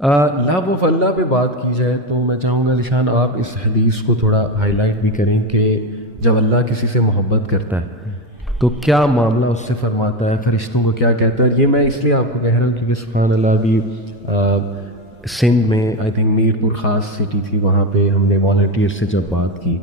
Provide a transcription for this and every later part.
لو of اللہ پہ بات کی جائے تو میں چاہوں گا نشان آپ اس حدیث کو تھوڑا ہائی لائٹ بھی کریں کہ جب اللہ کسی سے محبت کرتا ہے تو کیا معاملہ اس سے فرماتا ہے، فرشتوں کو کیا کہتا ہے. یہ میں اس لیے آپ کو کہہ رہا ہوں کیونکہ سبحان اللہ ابھی سندھ میں آئی تھنک میر پور خاص سٹی تھی، وہاں پہ ہم نے والنٹیئر سے جب بات کی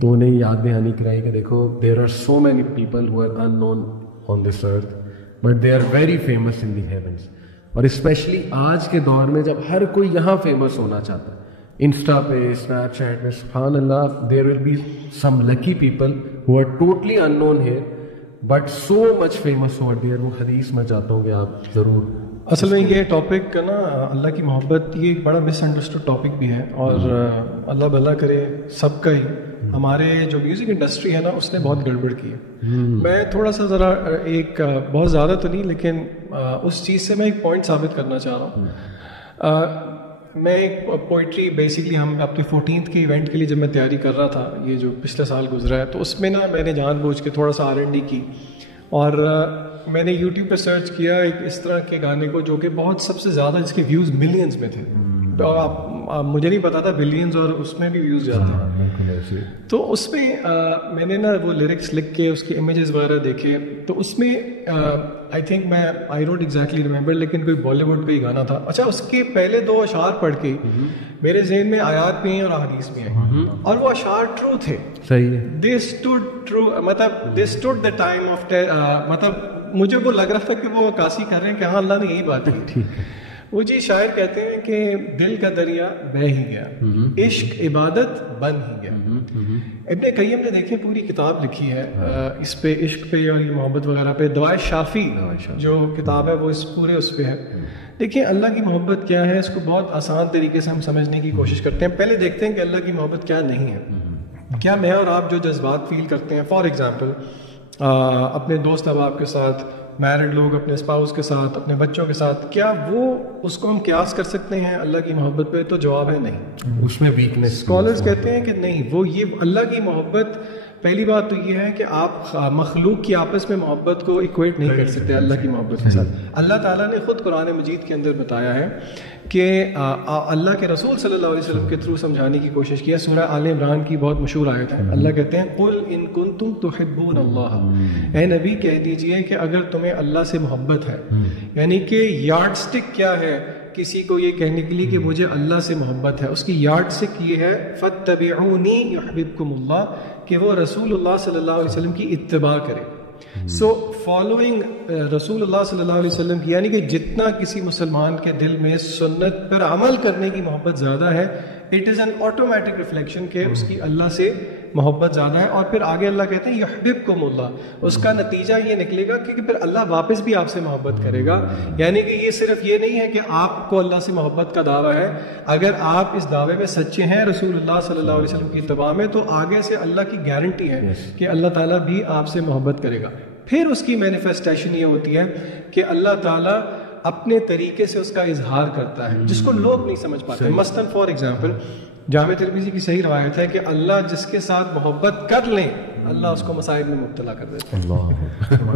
تو انہیں یاد دہانی کرائی کہ دیکھو there are so many people who are unknown on this earth but they are very famous in the heavens. اور اسپیشلی آج کے دور میں جب ہر کوئی یہاں فیمس ہونا چاہتا ہے، انسٹا پہ، اسنیپ چیٹ پہ، سبحان اللہ دیر will be some lucky people who are totally in known here but so much famous over there. وہ حدیث میں چاہتا ہوں کہ آپ ضرور. اصل میں یہ ٹاپک نا اللہ کی محبت یہ ایک بڑا مس انڈرسٹوڈ ٹاپک بھی ہے، اور اللہ بھلا کرے سب کا ہی. ہمارے جو میوزک انڈسٹری ہے نا اس نے بہت گڑبڑ کی ہے. میں تھوڑا سا ذرا ایک بہت زیادہ تو نہیں لیکن اس چیز سے میں ایک پوائنٹ ثابت کرنا چاہ رہا ہوں. میں ایک پوئٹری بیسکلی ہم اپنے 14th کے ایونٹ کے لیے جب میں تیاری کر رہا تھا، یہ جو پچھلے سال گزرا ہے، تو اس میں نا میں نے جان بوجھ کے تھوڑا سا R&D کی، اور میں نے یوٹیوب پہ سرچ کیا ایک اس طرح کے گانے کو جو کہ بہت سب سے زیادہ جس کے ویوز ملینز میں تھے، اور آپ مجھے نہیں پتا تھا بلینز اور اس میں بھی ویوز جاتے ہیں. تو اس میں نے نا وہ لیرکس لکھ کے اس کے امیجز وغیرہ دیکھے، تو اس میں آئی تھنک میں آئی ڈونٹ ایگزیکٹلی ریمبر لیکن کوئی بالی ووڈ کا ہی گانا تھا. اچھا، اس کے پہلے 2 اشعار پڑھ کے میرے ذہن میں آیات بھی ہیں اور احادیث بھی ہیں، اور وہ اشعار ٹرو تھے. صحیح ہے. دے اسٹوڈ ٹرو، مطلب دے اسٹوڈ دا ٹائم آف، مطلب مجھے وہ لگ رہا تھا کہ وہ عکاسی کر رہے ہیں کہ ہاں اللہ نے یہی بات کی. وہ جی شاعر کہتے ہیں کہ دل کا دریا بہہ ہی گیا، عشق عبادت بن ہی گیا. ابن قیم نے دیکھیں پوری کتاب لکھی ہے اس پہ، عشق پہ اور محبت وغیرہ پہ. دوائے شافی جو کتاب ہے وہ اس پورے اس پہ ہے. دیکھیں اللہ کی محبت کیا ہے، اس کو بہت آسان طریقے سے ہم سمجھنے کی کوشش کرتے ہیں. پہلے دیکھتے ہیں کہ اللہ کی محبت کیا نہیں ہے. کیا میں اور آپ جو جذبات فیل کرتے ہیں، فار ایگزامپل اپنے دوست احباب کے ساتھ، میرڈ لوگ اپنے اسپاؤس کے ساتھ، اپنے بچوں کے ساتھ، کیا وہ اس کو ہم قیاس کر سکتے ہیں اللہ کی محبت پہ؟ تو جواب ہے نہیں. اس میں ویکنیس. اسکالرز کہتے ہیں کہ نہیں، وہ یہ اللہ کی محبت، پہلی بات تو یہ ہے کہ آپ مخلوق کی آپس میں محبت کو ایکویٹ نہیں کر سکتے اللہ کی محبت کے ساتھ. اللہ تعالیٰ نے خود قرآن مجید کے اندر بتایا ہے کہ اللہ کے رسول صلی اللہ علیہ وسلم کے تھرو سمجھانے کی کوشش کی ہے. سورہ آل عمران کی بہت مشہور آیت ہے. اللہ کہتے ہیں قل ان کنتم تحبون اللہ، اے نبی کہہ دیجئے کہ اگر تمہیں اللہ سے محبت ہے، یعنی کہ یارڈ سٹک کیا ہے کسی کو یہ کہنے کے لیے کہ مجھے اللہ سے محبت ہے، اس کی یارڈ سٹک یہ ہے فاتبعونی یحببکم اللہ، کہ وہ رسول اللہ صلی اللہ علیہ وسلم کی اتباع کرے. سو فالوئنگ رسول اللہ صلی اللہ علیہ وسلم کی، یعنی کہ جتنا کسی مسلمان کے دل میں سنت پر عمل کرنے کی محبت زیادہ ہے، it is an automatic reflection کہ اس کی اللہ سے محبت زیادہ ہے. اور پھر آگے اللہ کہتے ہیں یحببکم اللہ، اس کا نتیجہ یہ نکلے گا کہ پھر اللہ واپس بھی آپ سے محبت کرے گا. یعنی کہ یہ صرف یہ نہیں ہے کہ آپ کو اللہ سے محبت کا دعویٰ ہے، اگر آپ اس دعوے میں سچے ہیں رسول اللہ صلی اللہ علیہ وسلم کی اتباع میں، تو آگے سے اللہ کی گارنٹی ہے کہ اللہ تعالیٰ بھی آپ سے محبت کرے گا. پھر اس کی مینیفیسٹیشن یہ ہوتی ہے کہ اللہ تعالیٰ اپنے طریقے سے اس کا اظہار کرتا ہے جس کو لوگ نہیں سمجھ پاتے. مثلاً فار ایگزامپل جامع ترمذی کی صحیح روایت ہے کہ اللہ جس کے ساتھ محبت کر لیں اللہ اس کو مصائب میں مبتلا کر دیتا ہے.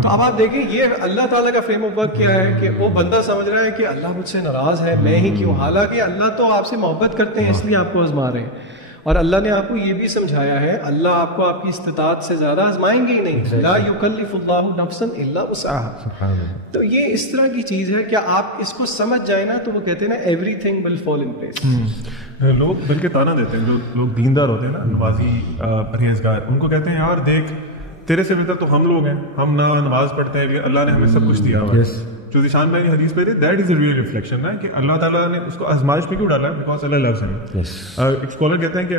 تو اب آپ دیکھیں یہ اللہ تعالیٰ کا فریم آف ورک کیا ہے کہ وہ بندہ سمجھ رہا ہے کہ اللہ مجھ سے ناراض ہے، میں ہی کیوں، حالانکہ اللہ تو آپ سے محبت کرتے ہیں اس لیے آپ کو آزما رہے ہیں. اور اللہ نے آپ کو یہ بھی سمجھایا ہے اللہ آپ کو آپ کی استطاعت سے زیادہ آزمائیں گے ہی نہیں، لا یکلف اللہ نفسا الا وسعها. تو یہ اس طرح کی چیز ہے کہ آپ اس کو سمجھ جائیں نا تو وہ کہتے ہیں نا every thing will fall in place. لوگ بلکہ تانا دیتے ہیں، جو لوگ دیندار ہوتے ہیں نا، نمازی پرہیزگار، ان کو کہتے ہیں یار دیکھ تیرے سے بہتر تو ہم لوگ ہیں، ہم نہ نماز پڑھتے ہیں، اللہ نے ہمیں سب کچھ دیا ہوا ہے. جو ذیشان میں حدیث پہ تھی، that is a real reflection ہے کہ اللہ تعالیٰ نے اس کو آزمائش میں کیوں ڈالا ہے، بیکاز اللہ لوز ہم. ایک اسکالر کہتے ہیں کہ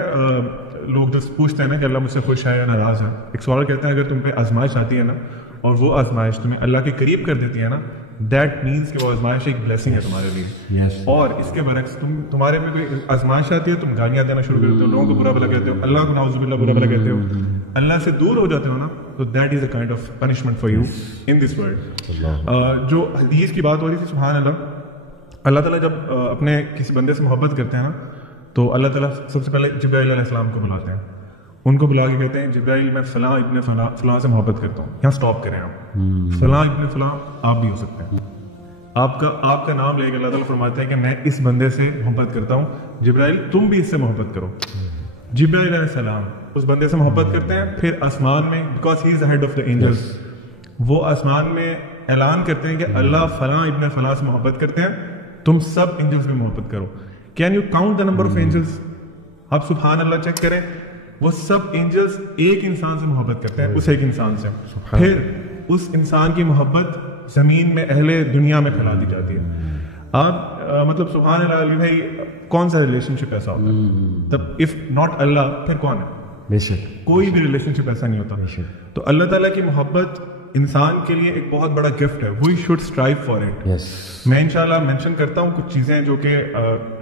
لوگ جو پوچھتے ہیں نا کہ اللہ مجھ سے خوش ہے یا ناراض ہے، ایک اسکالر کہتے ہیں اگر تم پہ آزمائش آتی ہے نا اور وہ آزمائش تمہیں اللہ کے قریب کر دیتی ہے نا، دیٹ مینس کہ وہ آزمائش ایک بلیسنگ ہے تمہارے لیے. اور اس کے برعکس تمہارے میں کوئی آزمائش آتی ہے، تم گالیاں دینا شروع کرتے ہو، لوگوں کو برا بھلا کہتے ہو، اللہ کو نعوذ باللہ برا بھلا کہتے ہو، اللہ سے دور ہو جاتے ہو نا، تو that is a kind of punishment for you in this world. جو حدیث کی بات ہو رہی تھی، سبحان اللہ، اللہ تعالیٰ جب اپنے کسی بندے سے محبت کرتے ہیں نا تو اللہ تعالیٰ سب سے پہلے جبرائیل علیہ السلام کو بلاتے ہیں. ان کو بلا کے کہتے ہیں جبرائیل میں فلاں ابن فلاں سے محبت کرتا ہوں، یہاں سٹاپ کریں آپ، فلاں ابن فلاں آپ بھی ہو سکتے ہیں. آپ کا نام لے کے اللہ تعالیٰ فرماتے ہیں کہ میں اس بندے سے محبت کرتا ہوں، جبرائیل تم بھی اس سے محبت کرو. جبرائیل علیہ السلام اس بندے سے محبت کرتے ہیں. پھر آسمان میں because he is head of the angels, وہ آسمان میں اعلان کرتے ہیں کہ اللہ فلاں ابن فلاں سے محبت کرتے ہیں، تم سب اینجلس میں محبت کرو. Can you count the number of angels? آپ سبحان اللہ چیک کریں، وہ سب اینجلس ایک انسان سے محبت کرتے ہیں، اس ایک انسان سے. پھر اس انسان کی محبت زمین میں اہل دنیا میں پھیلا دی جاتی ہے. آپ مطلب سبحان اللہ علی بھائی، کون سا ریلیشن شپ ایسا ہوتا ہے؟ تب اف ناٹ اللہ پھر کون ہے؟ بے شک کوئی بھی ریلیشن شپ ایسا نہیں ہوتا. تو اللہ تعالیٰ کی محبت انسان کے لیے ایک بہت بڑا گفٹ ہے. We should strive for it. میں انشاءاللہ مینشن کرتا ہوں کچھ چیزیں جو کہ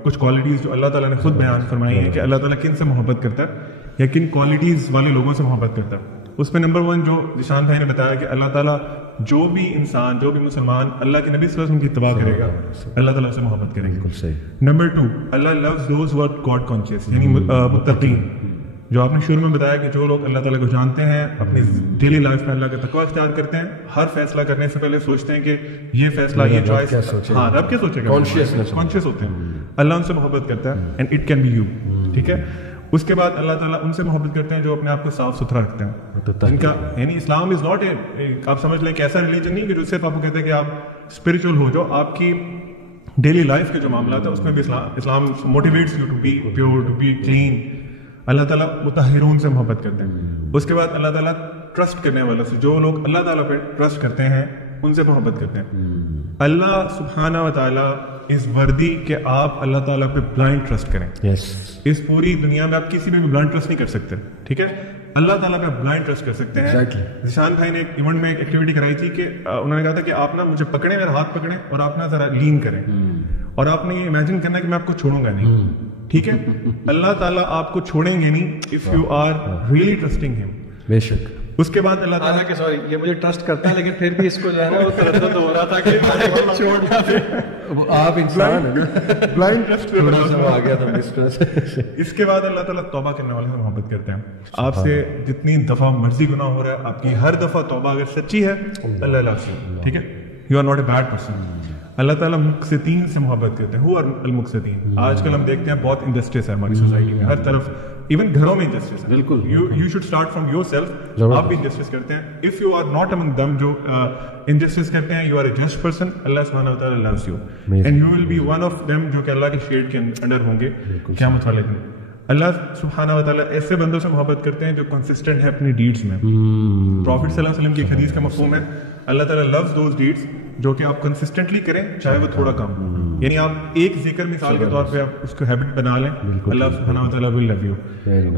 کچھ کوالٹیز جو اللہ تعالیٰ نے خود بیان فرمائی ہیں کہ اللہ تعالیٰ کن سے محبت کرتا ہے یا کن کوالٹیز والے لوگوں سے محبت کرتا ہے. اس میں نمبر 1 جو ذیشان بھائی نے بتایا کہ اللہ تعالیٰ جو بھی انسان، جو بھی مسلمان اللہ کے نبی صلی اللہ علیہ وسلم کی اتباع کرے گا اللہ تعالیٰ سے محبت کرے گا. نمبر 2 اللہ loves those who are God conscious, یعنی متقین. جو آپ نے شروع میں بتایا کہ جو لوگ اللہ تعالیٰ کو جانتے ہیں، اپنی ڈیلی لائف میں اللہ کا تقویٰ اختیار کرتے ہیں، ہر فیصلہ کرنے سے پہلے سوچتے ہیں کہ یہ فیصلہ، یہ چوائس، ہاں رب کیا سوچے گا، کانشیس ہوتے ہیں. اللہ ان سے محبت کرتا ہے and it can be you. ٹھیک ہے. اس کے بعد اللہ تعالیٰ ان سے محبت کرتے ہیں جو اپنے آپ کو صاف ستھرا رکھتے ہیں، جن کا یعنی اسلام از ناٹ اے، آپ سمجھ لیں کہ ایسا ریلیجن نہیں کہ جو صرف آپ کو کہتے ہیں کہ آپ اسپرچل ہو. جو آپ کی ڈیلی لائف کے جو معاملات ہیں اس میں بھی اسلام motivates you to be pure, to be clean. اللہ تعالیٰ مطہرون سے محبت کرتے ہیں. اس کے بعد اللہ تعالیٰ ٹرسٹ کرنے والوں سے، جو لوگ اللہ تعالیٰ پہ ٹرسٹ کرتے ہیں ان سے محبت کرتے ہیں. اللہ سبحانہ و تعالیٰ اس وردی کہ آپ اللہ تعالیٰ پہ بلائنڈ ٹرسٹ کریں. اس پوری دنیا میں آپ کسی پہ بھی بلائنڈ ٹرسٹ نہیں کر سکتے. ٹھیک ہے. اللہ تعالیٰ پہ بلائنڈ ٹرسٹ کر سکتے ہیں. ذیشان بھائی نے ایک ایونٹ میں ایک ایکٹیویٹی کرائی تھی کہ انہوں نے کہا تھا کہ آپ نا مجھے پکڑیں، میرا ہاتھ پکڑیں اور آپ نا ذرا لین کریں اور آپ نے یہ امیجن کرنا ہے کہ میں آپ کو چھوڑوں گا نہیں. ٹھیک ہے. اللہ تعالیٰ آپ کو چھوڑیں گے نہیں if you are really trusting ہم. بے شک. اس کے بعد اللہ تعالیٰ کہ سوری یہ مجھے ٹرسٹ کرتا ہے لیکن پھر بھی اس کو جو ہے نا وہ تردد ہو رہا تھا کہ چھوڑنا پھر آپ انسان ہیں نا، بلائنڈ ٹرسٹ تھوڑا سا آ گیا تھا مسٹرس. اس کے بعد اللہ تعالیٰ توبہ کرنے والے سے محبت کرتے ہیں. آپ سے جتنی دفعہ مرضی گناہ ہو رہا ہے، آپ کی ہر دفعہ توبہ اگر سچی ہے اللہ loves you. ٹھیک ہے. You are not a bad person. اللہ تعالیٰ مقسطین سے محبت کرتے ہیں. ہو اور المقسطین. آج کل ہم دیکھتے ہیں بہت انجسٹس ہے ہماری سوسائٹی میں، ہر طرف، ایون گھروں میں انجسٹس ہے. بالکل. You should start from yourself. آپ بھی انجسٹس کرتے ہیں. If you are not among them جو انجسٹس کرتے ہیں، you are a just person. اللہ سبحانہ و تعالیٰ loves you and you will be one of them جو کہ اللہ کے شیڈ کے انڈر ہوں گے قیامت والے دن. اللہ سبحانہ و تعالیٰ ایسے بندوں سے محبت کرتے ہیں جو کنسسٹنٹ ہے اپنی ڈیڈز میں. پروفٹ صلی اللہ علیہ وسلم کی ایک حدیث کا مفہوم ہے اللہ تعالیٰ لوز دوز ڈیڈز جو کہ آپ کنسسٹنٹلی کریں چاہے وہ تھوڑا کم ہو. یعنی آپ ایک ذکر مثال کے طور پہ آپ اس کو ہیبٹ بنا لیں، اللہ سبحانہ و تعالیٰ ول لو یو.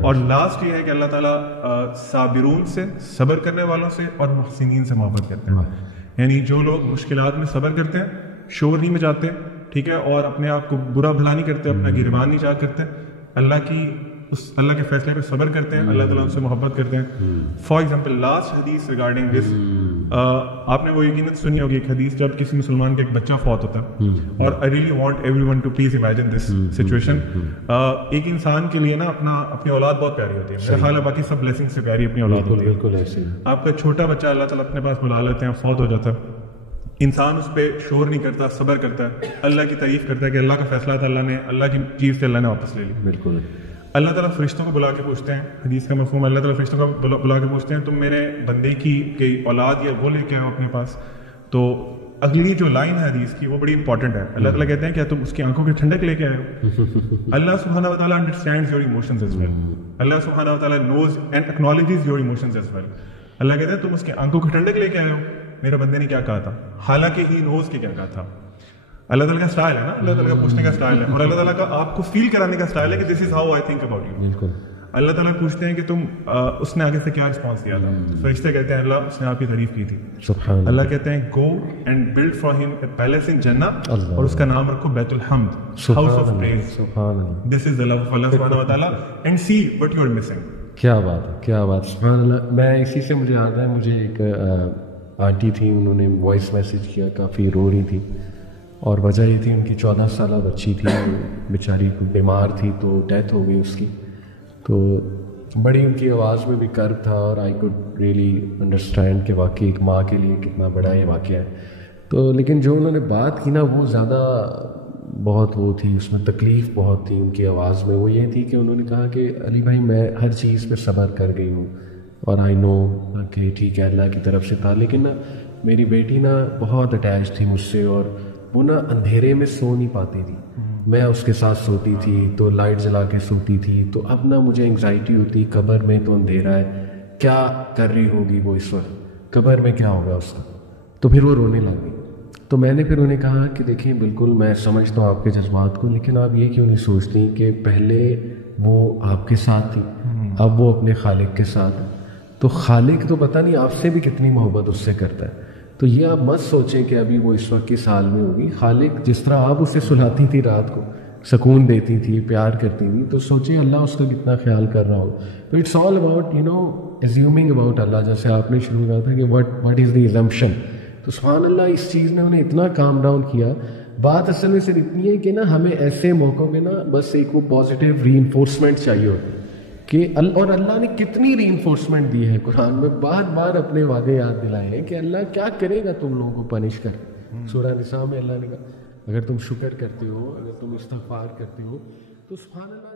اور لاسٹ یہ ہے کہ اللہ تعالیٰ صابرون سے، صبر کرنے والوں سے اور محسنین سے محبت کرتے ہیں. یعنی جو لوگ مشکلات میں صبر کرتے ہیں، شور نہیں مچاتے، ٹھیک ہے، اور اپنے آپ کو برا بھلا نہیں کرتے، اپنا گریبان نہیں چاک کرتے، اللہ کے فیصلے پہ صبر کرتے ہیں، اللہ تعالیٰ ان سے محبت کرتے ہیں. فار ایگزامپل لاسٹ حدیث ریگارڈنگ دس، آپ نے وہ یقیناً سنی ہوگی ایک حدیث جب کسی مسلمان کا ایک بچہ فوت ہوتا ہے. اور I really want everyone to please imagine this situation. ایک انسان کے لیے نا اپنی اولاد بہت پیاری ہوتی ہے. میرا خیال ہے باقی سب بلیسنگ سے پیاری اپنی اولاد ہوتی ہے. بالکل ایسے آپ کا چھوٹا بچہ اللہ تعالیٰ اپنے پاس بلا لیتے ہیں، فوت ہو جاتا ہے. انسان اس پہ شور نہیں کرتا، صبر کرتا ہے، اللہ کی تعریف کرتا ہے کہ اللہ کا فیصلہ تھا، اللہ کی چیز سے اللہ نے واپس لے لی. بالکل. اللہ تعالیٰ فرشتوں کو بلا کے پوچھتے ہیں، حدیث کا مفہوم اللہ تعالیٰ فرشتوں کو بلا کے پوچھتے ہیں تم میرے بندے کی اولاد یا وہ لے کے آؤ اپنے پاس. تو اگلی جو لائن ہے حدیث کی وہ بڑی امپورٹنٹ ہے. اللہ تعالیٰ کہتے ہیں کیا تم اس کی آنکھوں کی ٹھنڈک لے کے آئے ہو؟ اللہ سبحانہ و تعالیٰ understands your emotions as well. اللہ سبحانہ و تعالیٰ knows and acknowledges your emotions as well. اللہ کہتے ہیں تم اس کی آنکھوں کی ٹھنڈک لے کے آئے ہو. میرے بندے نے کیا کہا تھا، حالانکہ ہی نوز کہ کیا کہا تھا. اللہ تعالیٰ کا اسٹائل ہے نا، اللہ تعالیٰ کا پوچھنے کا اسٹائل ہے، اور اللہ تعالیٰ کا آپ کو فیل کرانے کا اسٹائل ہے کہ this is how I think about you. بالکل. اللہ تعالیٰ پوچھتے ہیں کہ تم اس نے آگے سے کیا رسپانس دیا تھا. فرشتے کہتے ہیں اللہ اس نے آپ کی تعریف کی تھی. اللہ کہتے ہیں گو اینڈ بلڈ فار ہم اے پیلیس ان جنہ، اور اس کا نام رکھو بیت الحمد، house of praise. This is the love of Allah سبحانہ و تعالیٰ and see what you are missing. کیا بات ہے، کیا بات. سبحان اللہ. میں اسی سے مجھے یاد ہے، مجھے ایک آنٹی تھی، انہوں نے وائس میسیج کیا، کافی رو رہی تھی، اور وجہ یہ تھی ان کی 14 سالہ بچی تھی، بیچاری بیمار تھی تو ڈیتھ ہو گئی اس کی. تو بڑی ان کی آواز میں بھی کرب تھا، اور آئی کوڈ ریئلی انڈرسٹینڈ کہ واقعی ایک ماں کے لیے کتنا بڑا یہ واقعہ ہے. تو لیکن جو انہوں نے بات کی نا وہ زیادہ بہت وہ تھی، اس میں تکلیف بہت تھی ان کی آواز میں. وہ یہ تھی کہ انہوں نے کہا کہ علی بھائی میں ہر چیز پہ صبر کر گئی ہوں اور آئی نو کہ ٹھیک ہے اللہ کی طرف سے تھا، لیکن نا میری بیٹی نا بہت اٹیچ تھی مجھ سے اور وہ نا اندھیرے میں سو نہیں پاتی تھی. میں اس کے ساتھ سوتی تھی تو لائٹ جلا کے سوتی تھی، تو اب نا مجھے انگزائٹی ہوتی قبر میں تو اندھیرا ہے، کیا کر رہی ہوگی وہ اس وقت، قبر میں کیا ہوگا اس کا. تو پھر وہ رونے لگ گئی. تو میں نے پھر انہیں کہا کہ دیکھیں بالکل میں سمجھتا ہوں آپ کے جذبات کو، لیکن آپ یہ کیوں نہیں سوچتی کہ پہلے وہ آپ کے ساتھ تھی، اب وہ اپنے خالق کے ساتھ ہے. تو خالق تو پتہ نہیں آپ سے بھی کتنی محبت اس سے کرتا ہے. تو یہ آپ مت سوچیں کہ ابھی وہ اس وقت کس حال میں ہوگی. خالق جس طرح آپ اسے سلاتی تھی رات کو، سکون دیتی تھی، پیار کرتی تھی، تو سوچیں اللہ اس کا کتنا خیال کر رہا ہوگا. تو it's all about assuming about Allah, جیسے آپ نے شروع کہا تھا کہ وٹ از دی ایزمپشن. تو سبحان اللہ اس چیز نے انہیں اتنا کام ڈاؤن کیا. بات اصل میں صرف اتنی ہے کہ نا ہمیں ایسے موقعوں پہ نا بس ایک وہ پازیٹیو ری انفورسمنٹ چاہیے ہوتی کہ اور اللہ نے کتنی ری انفورسمنٹ دی ہے قرآن میں، بار بار اپنے وعدے یاد دلائے ہیں کہ اللہ کیا کرے گا تم لوگوں کو پنش کر. سورہ نساء میں اللہ نے کہا اگر تم شکر کرتے ہو، اگر تم استغفار کرتے ہو تو سبحان اللہ